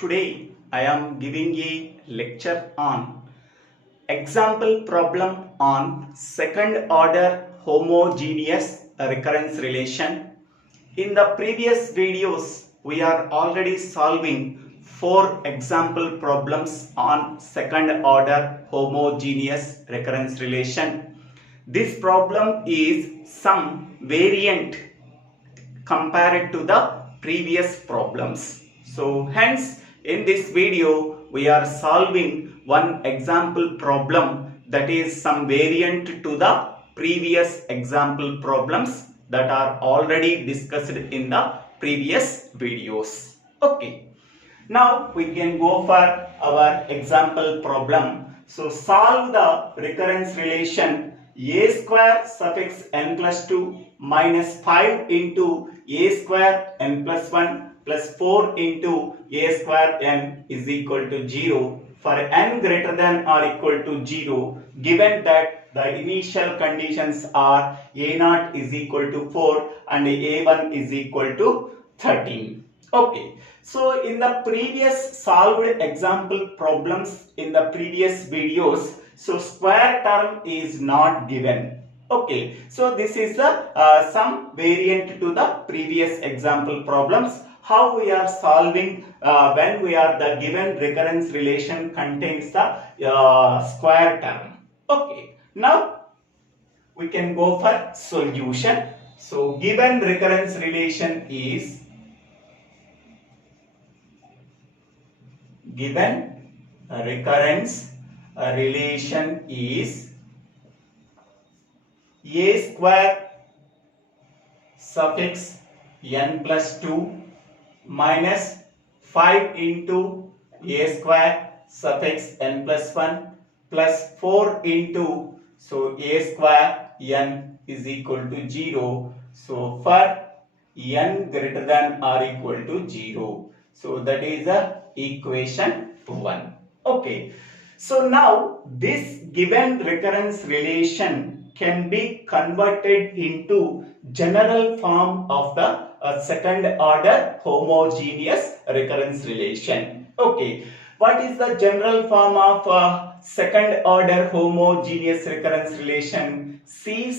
Today I am giving a lecture on example problem on second order homogeneous recurrence relation. In the previous videos we are already solving 4 example problems on second order homogeneous recurrence relation. This problem is some variant compared to the previous problems. So hence in this video we are solving one example problem that is some variant to the previous example problems that are already discussed in the previous videos. Okay. Now we can go for our example problem. So solve the recurrence relation a square suffix n plus 2 minus 5 into a square n plus 1 plus 4 into a square n is equal to 0 for n greater than or equal to 0, given that the initial conditions are a0 is equal to 4 and a1 is equal to 13. Okay, so in the previous solved example problems in the previous videos, so square term is not given. Okay, so this is the some variant to the previous example problems. How we are solving when we are the given recurrence relation contains the square term. Okay, now we can go for solution. So given recurrence relation is a square suffix n plus 2 minus 5 into a square suffix n plus 1 plus 4 into a square n is equal to 0. So for n greater than or equal to 0. So that is equation 1. Okay. So now this given recurrence relation can be converted into general form of the second order homogeneous recurrence relation. Okay. What is the general form of second order homogeneous recurrence relation? C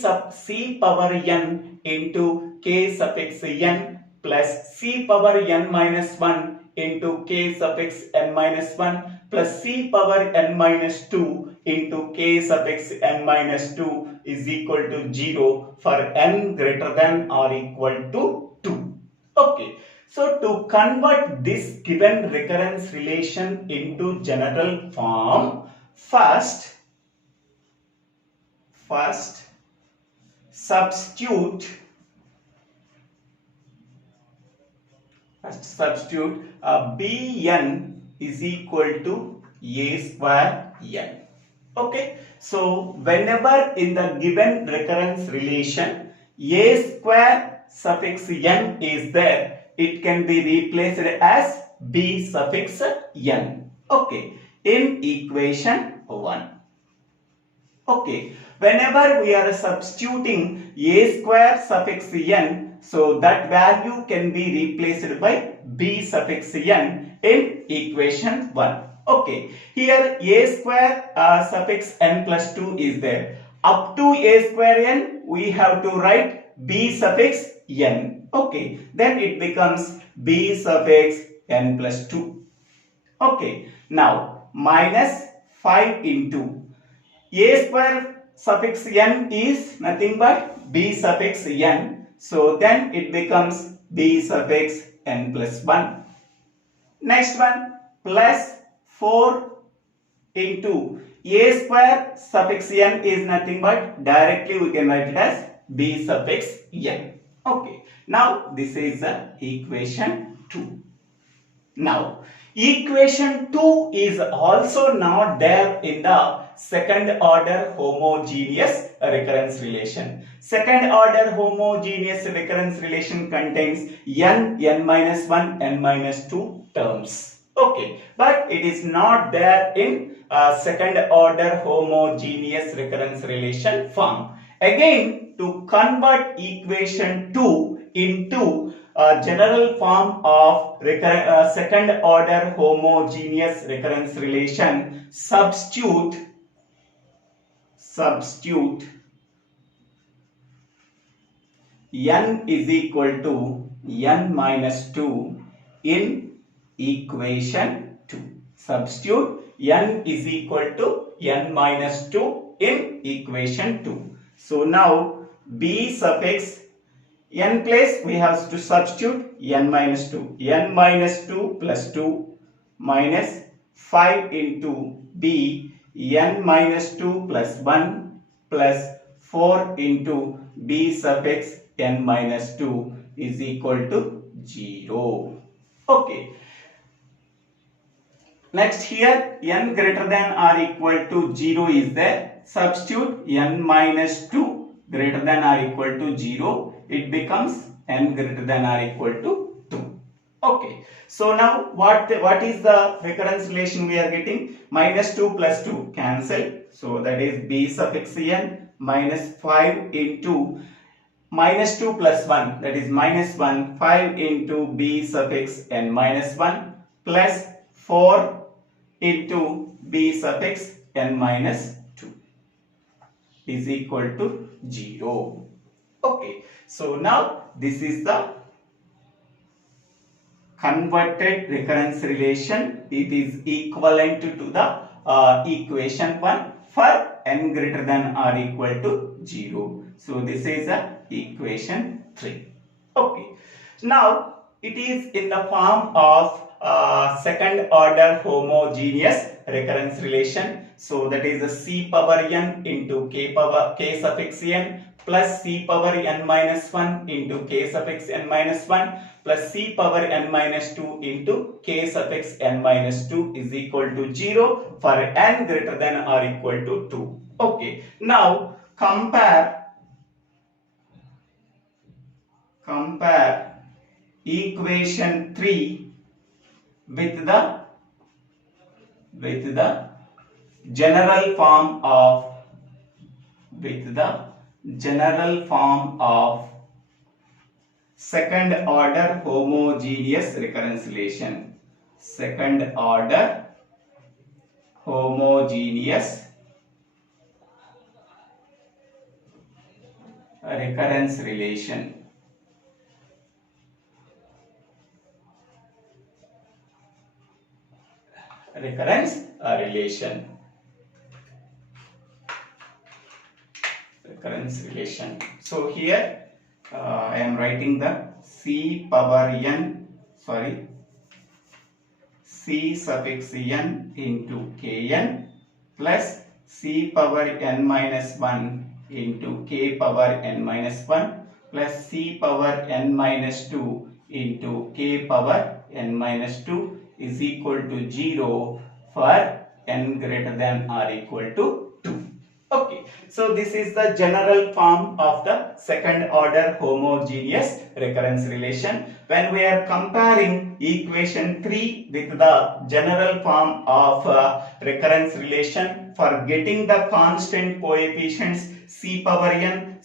power n into k suffix n plus c power n minus 1 into k suffix n minus 1 plus c power n minus 2 into k suffix n minus 2 is equal to 0 for n greater than or equal to 2. Okay. So to convert this given recurrence relation into general form, first substitute bn is equal to a square n. Okay, so whenever in the given recurrence relation a square suffix n is there, it can be replaced as b suffix n. Okay, in equation 1. Okay, whenever we are substituting a square suffix n, so that value can be replaced by b suffix n in equation 1. Okay, here a square suffix n plus 2 is there. Up to a square n, we have to write b suffix n. Okay, then it becomes b suffix n plus 2. Okay, now minus 5 into a square suffix n is nothing but b suffix n. So then it becomes b suffix n plus 1. Next one, plus 4 into a square suffix n is nothing but directly we can write it as b suffix n. Okay, now this is equation 2. Now equation 2 is also not there in the second order homogeneous recurrence relation. Second order homogeneous recurrence relation contains n minus 1, n minus 2 terms. Okay, but it is not there in second order homogeneous recurrence relation form. Again, to convert equation 2 into general form of second order homogeneous recurrence relation. Substitute n is equal to n minus 2 in equation 2. Substitute n is equal to n minus 2 in equation 2. So now b suffix n place we have to substitute n minus 2. n minus 2 plus 2 minus 5 into b n minus 2 plus 1 plus 4 into b suffix n minus 2 is equal to 0. Okay. Next here n greater than or equal to 0 is there. Substitute n minus 2 greater than or equal to 0. It becomes n greater than or equal to 2. Okay. So now what is the recurrence relation we are getting? Minus 2 plus 2 cancel. So that is b suffix n minus 5 into minus 2 plus 1, that is minus 1, 5 into b suffix n minus 1 plus 4 into b suffix n minus 2 is equal to 0. Okay, so now this is the converted recurrence relation. It is equivalent to the equation 1 for n greater than or equal to 0. So this is equation 3. Okay. Now it is in the form of second order homogeneous recurrence relation. So that is c power n into k suffix n plus c power n minus 1 into k suffix n minus 1 plus c power n minus 2 into k suffix n minus 2 is equal to 0 for n greater than or equal to 2. Okay. Now compare equation 3 with the general form of second order homogeneous recurrence relation. Second order homogeneous recurrence relation. Recurrence relation. So here I am writing the c suffix n into kn plus c power n minus 1 into k power n minus 1 plus c power n minus 2 into k power n minus 2 is equal to 0 for n greater than or equal to 2. Okay, so this is the general form of the second order homogeneous recurrence relation. When we are comparing equation 3 with the general form of recurrence relation for getting the constant coefficients c power n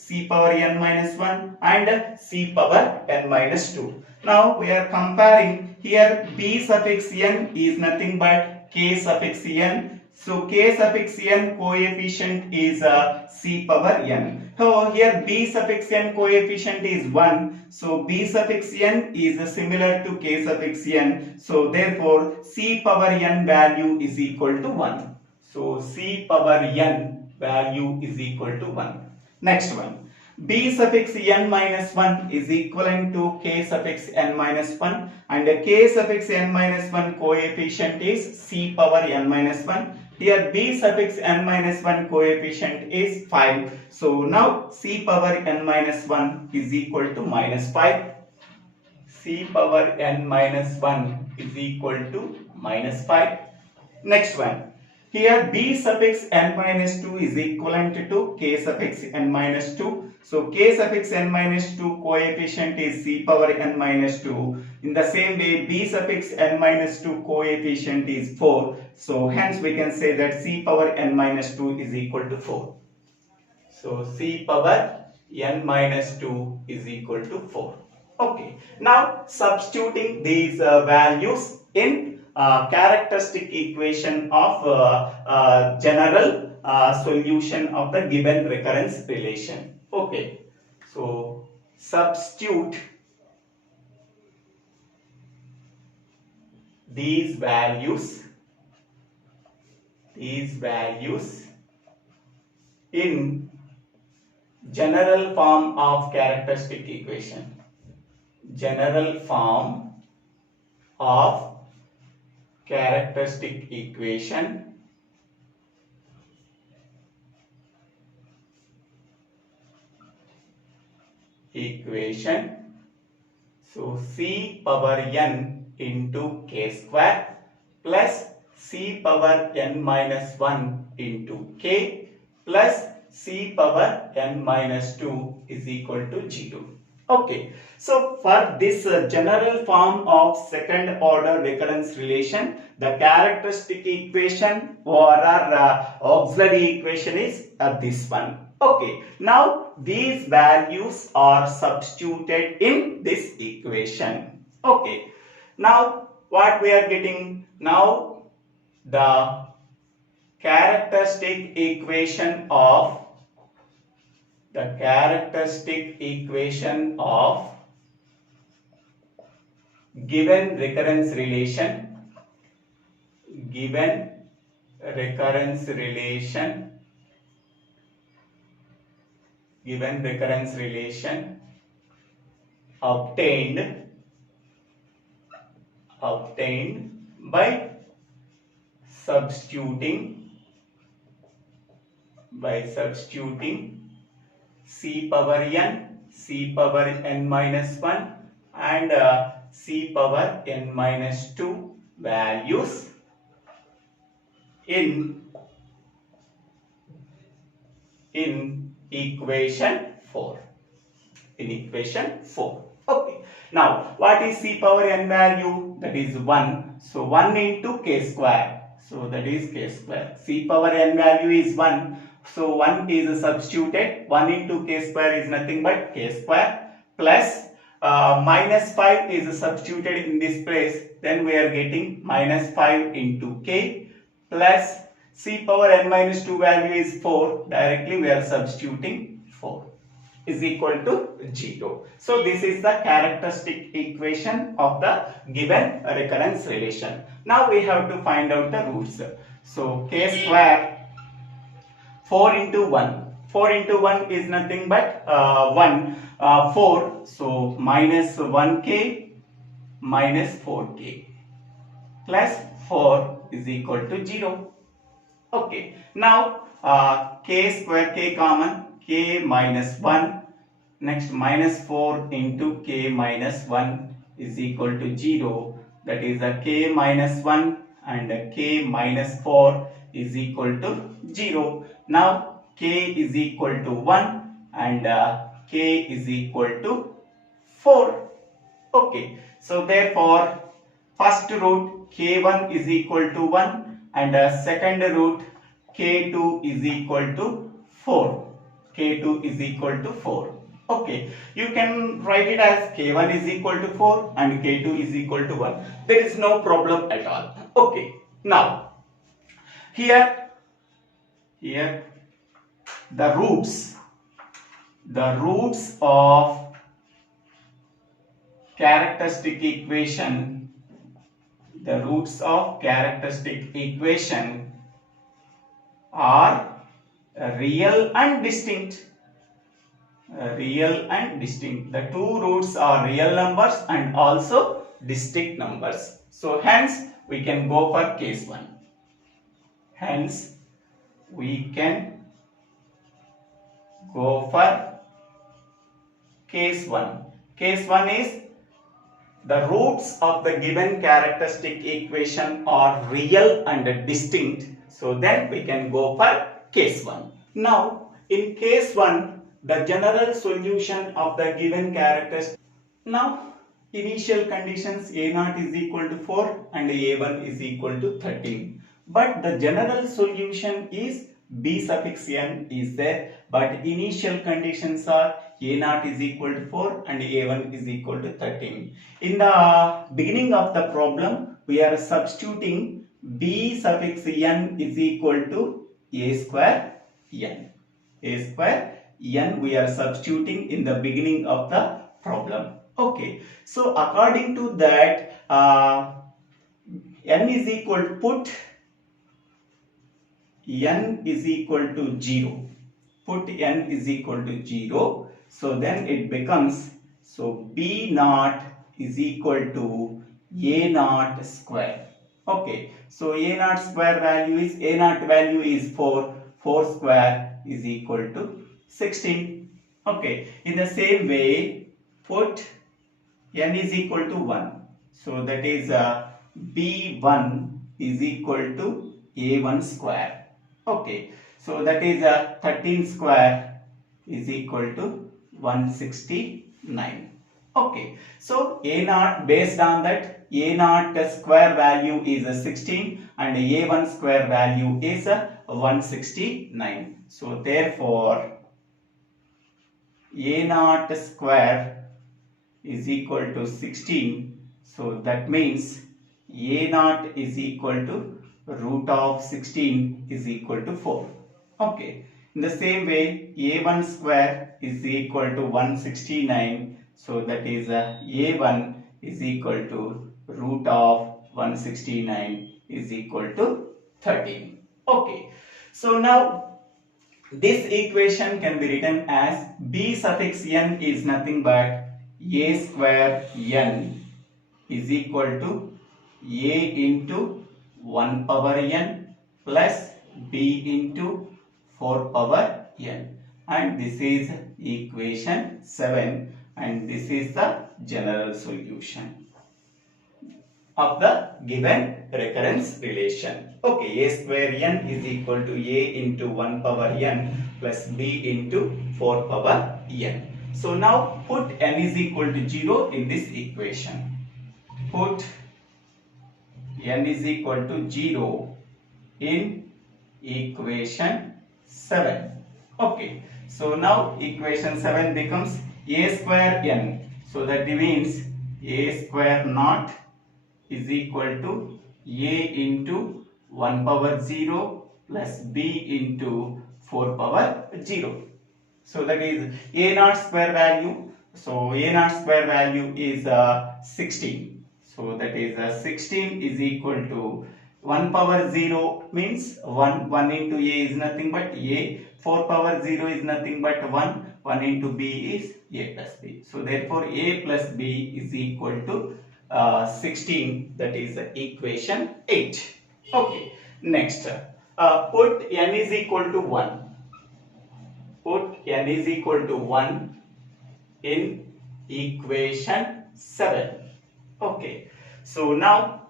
minus 1 and c power n minus 2. Now we are comparing here b suffix n is nothing but k suffix n. So k suffix n coefficient is c power n. So here b suffix n coefficient is 1. So b suffix n is similar to k suffix n. So therefore c power n value is equal to 1. So c power n value is equal to 1. Next one. B suffix n minus 1 is equivalent to k suffix n minus 1 and k suffix n minus 1 coefficient is c power n minus 1. Here b suffix n minus 1 coefficient is 5. So now c power n minus 1 is equal to minus 5. C power n minus 1 is equal to minus 5. Next one. Here b suffix n minus 2 is equivalent to k suffix n minus 2. So k suffix n minus 2 coefficient is c power n minus 2. In the same way b suffix n minus 2 coefficient is 4. So hence we can say that c power n minus 2 is equal to 4. So c power n minus 2 is equal to 4. Okay, now substituting these values in characteristic equation of general solution of the given recurrence relation. Okay, so substitute these values in general form of characteristic equation. General form of characteristic equation so c power n into k square plus c power n minus 1 into k plus c power n minus 2 is equal to 0. Okay, so for this general form of second order recurrence relation, the characteristic equation or auxiliary equation is this one. Okay, now these values are substituted in this equation. Okay, now what we are getting? Now the characteristic equation of given recurrence relation obtained by substituting c power n minus 1 and c power n minus 2 values in equation 4. Okay, now what is c power n value? That is 1. So 1 into k square, so that is k square. C power n value is 1, so 1 is substituted. 1 into k square is nothing but k square plus minus 5 is substituted in this place, then we are getting minus 5 into k plus c power n minus 2 value is 4, directly we are substituting 4 is equal to 0. So this is the characteristic equation of the given recurrence relation. Now we have to find out the roots. So k square 4 into 1 is nothing but 4, so minus 1k minus 4k plus 4 is equal to 0. Okay, now k square, k common, k minus 1, next minus 4 into k minus 1 is equal to 0, that is a k minus 1 and a k minus 4 is equal to 0. Now k is equal to 1 and k is equal to 4. Okay, so therefore first root k1 is equal to 1 and second root k2 is equal to 4. Okay, you can write it as k1 is equal to 4 and k2 is equal to 1. There is no problem at all. Okay, now here the roots of characteristic equation are real and distinct. The two roots are real numbers and also distinct numbers. So hence we can go for case 1. Case 1. Case 1 is the roots of the given characteristic equation are real and distinct. So then we can go for case 1. Now in case 1, the general solution of the given characteristic. Now initial conditions a0 is equal to 4 and a1 is equal to 13. But the general solution is b suffix n is there, but initial conditions are a0 is equal to 4 and a1 is equal to 13. In the beginning of the problem, we are substituting b suffix n is equal to a square n. A square n we are substituting in the beginning of the problem. Okay, so according to that, n is equal to put n is equal to 0. Put n is equal to 0. So then it becomes, so b naught is equal to a naught square. Okay, so a naught square value is, a naught value is 4. 4 square is equal to 16. Okay, in the same way, put n is equal to 1. So that is b1 is equal to a1 square. Okay, so that is 13 square is equal to 169. Okay, so a naught, based on that, a naught square value is 16 and a1 square value is 169. So therefore a naught square is equal to 16. So that means a naught is equal to root of 16 is equal to 4. Okay, in the same way, a1 square is equal to 169. So that is a1 is equal to root of 169 is equal to 13. Okay, so now this equation can be written as b suffix n is nothing but a square n is equal to a into 1 power n plus b into 4 power n, and this is equation 7, and this is the general solution of the given recurrence relation. Okay, a square n is equal to a into 1 power n plus b into 4 power n. So now put n is equal to 0 in this equation. Put n is equal to 0 in equation 7. Okay, so now equation 7 becomes a square n. So that means a square naught is equal to a into 1 power 0 plus b into 4 power 0. So that is a naught square value. So a naught square value is 16. So that is 16 is equal to 1 power 0 means 1. 1 into a is nothing but a. 4 power 0 is nothing but 1. 1 into b is a plus b. So therefore a plus b is equal to 16. That is equation 8. Okay. Next, put n is equal to 1. Put n is equal to 1 in equation 7. Okay, so now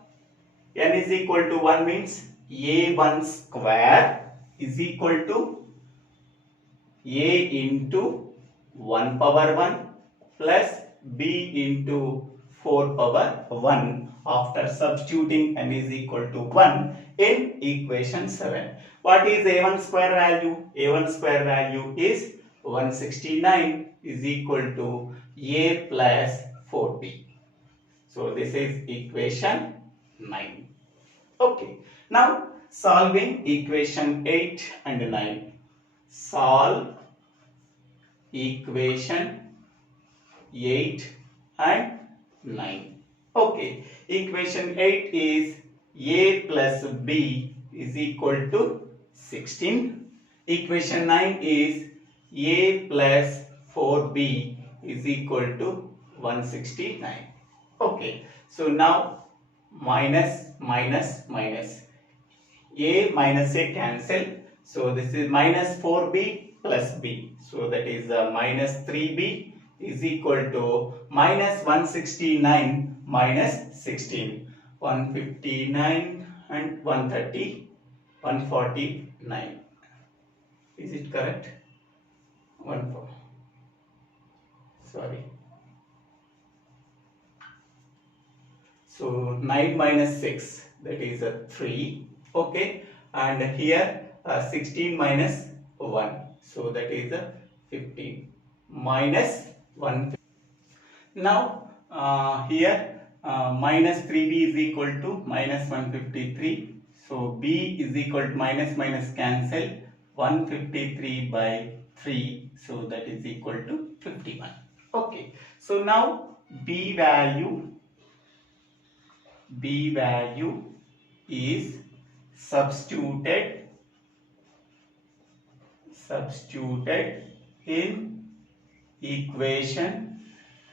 n is equal to 1 means a1 square is equal to a into 1 power 1 plus b into 4 power 1 after substituting n is equal to 1 in equation 7. What is a1 square value? A1 square value is 169 is equal to a plus 4b. So this is equation 9. Okay. Now solving equation 8 and 9. Solve equation 8 and 9. Okay. Equation 8 is a plus b is equal to 16. Equation 9 is a plus 4b is equal to 169. Okay, so now minus minus minus, a minus a cancel, so this is minus 4b plus b, so that is minus 3b is equal to minus 169 minus 16, 159 and 130, 149. Is it correct? 14. Sorry. So 9 minus 6, that is 3. Okay, and here 16 minus 1, so that is 15. minus 150. Now here minus 3b is equal to minus 153. So b is equal to minus minus cancel 153 by 3. So that is equal to 51. Okay. So now b value is substituted in equation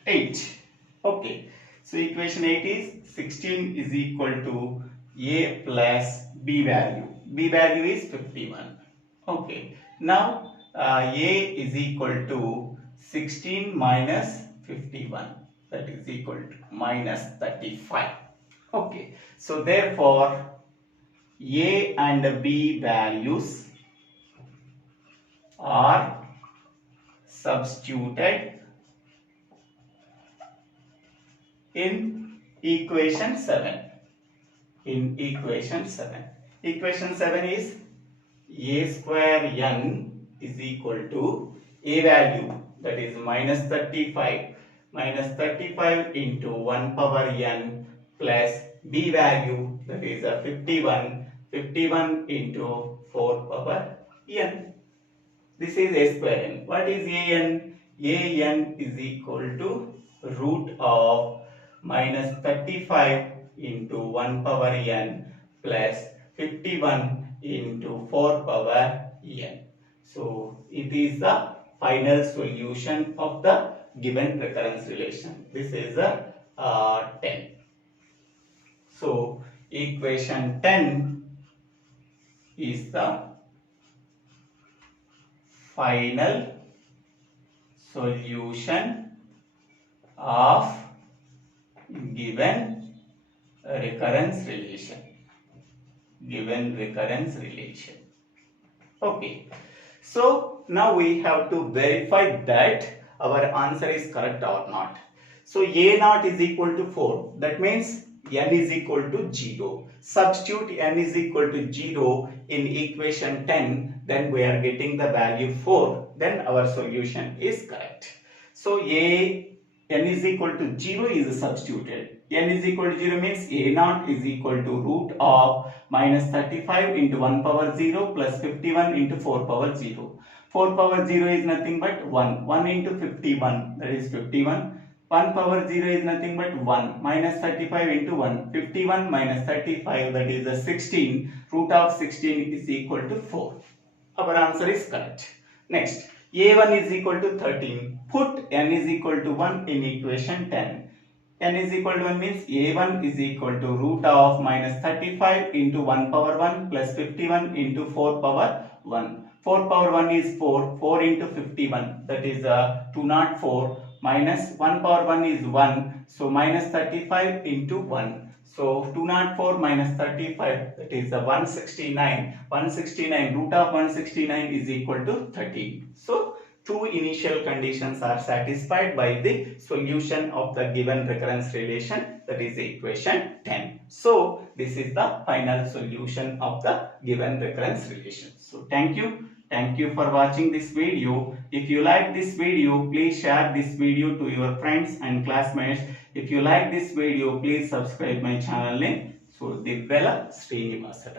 8. Okay, so equation 8 is 16 is equal to a plus b value. B value is 51. Okay, now a is equal to 16 minus 51, that is equal to minus 35. Okay, so therefore a and b values are substituted in equation 7. Equation 7 is a square n is equal to a value, that is minus 35 into 1 power n plus b value, that is 51 into 4 power n. This is a square n. What is an? An is equal to root of minus 35 into 1 power n plus 51 into 4 power n. So it is the final solution of the given recurrence relation. This is a 10. So equation 10 is the final solution of given recurrence relation. Okay, so now we have to verify that our answer is correct or not. So a naught is equal to 4, that means n is equal to 0. Substitute n is equal to 0 in equation 10, then we are getting the value 4, then our solution is correct. So n is equal to 0 is substituted. N is equal to 0 means a naught is equal to root of minus 35 into 1 power 0 plus 51 into 4 power 0. 4 power 0 is nothing but 1. 1 into 51, that is 51. 1 power 0 is nothing but 1. Minus 35 into 1. 51 minus 35, that is 16. Root of 16 is equal to 4. Our answer is correct. Next, a1 is equal to 13. Put n is equal to 1 in equation 10. N is equal to 1 means a1 is equal to root of minus 35 into 1 power 1 plus 51 into 4 power 1. 4 power 1 is 4. 4 into 51, that is 204. Minus 1 power 1 is 1. So minus 35 into 1. So 204 minus 35, that is 169. 169, root of 169 is equal to 13. So two initial conditions are satisfied by the solution of the given recurrence relation, that is equation 10. So this is the final solution of the given recurrence relation. So thank you for watching this video. If you like this video, please share this video to your friends and classmates. If you like this video, please subscribe my channel name. So Divvela Srinivasa.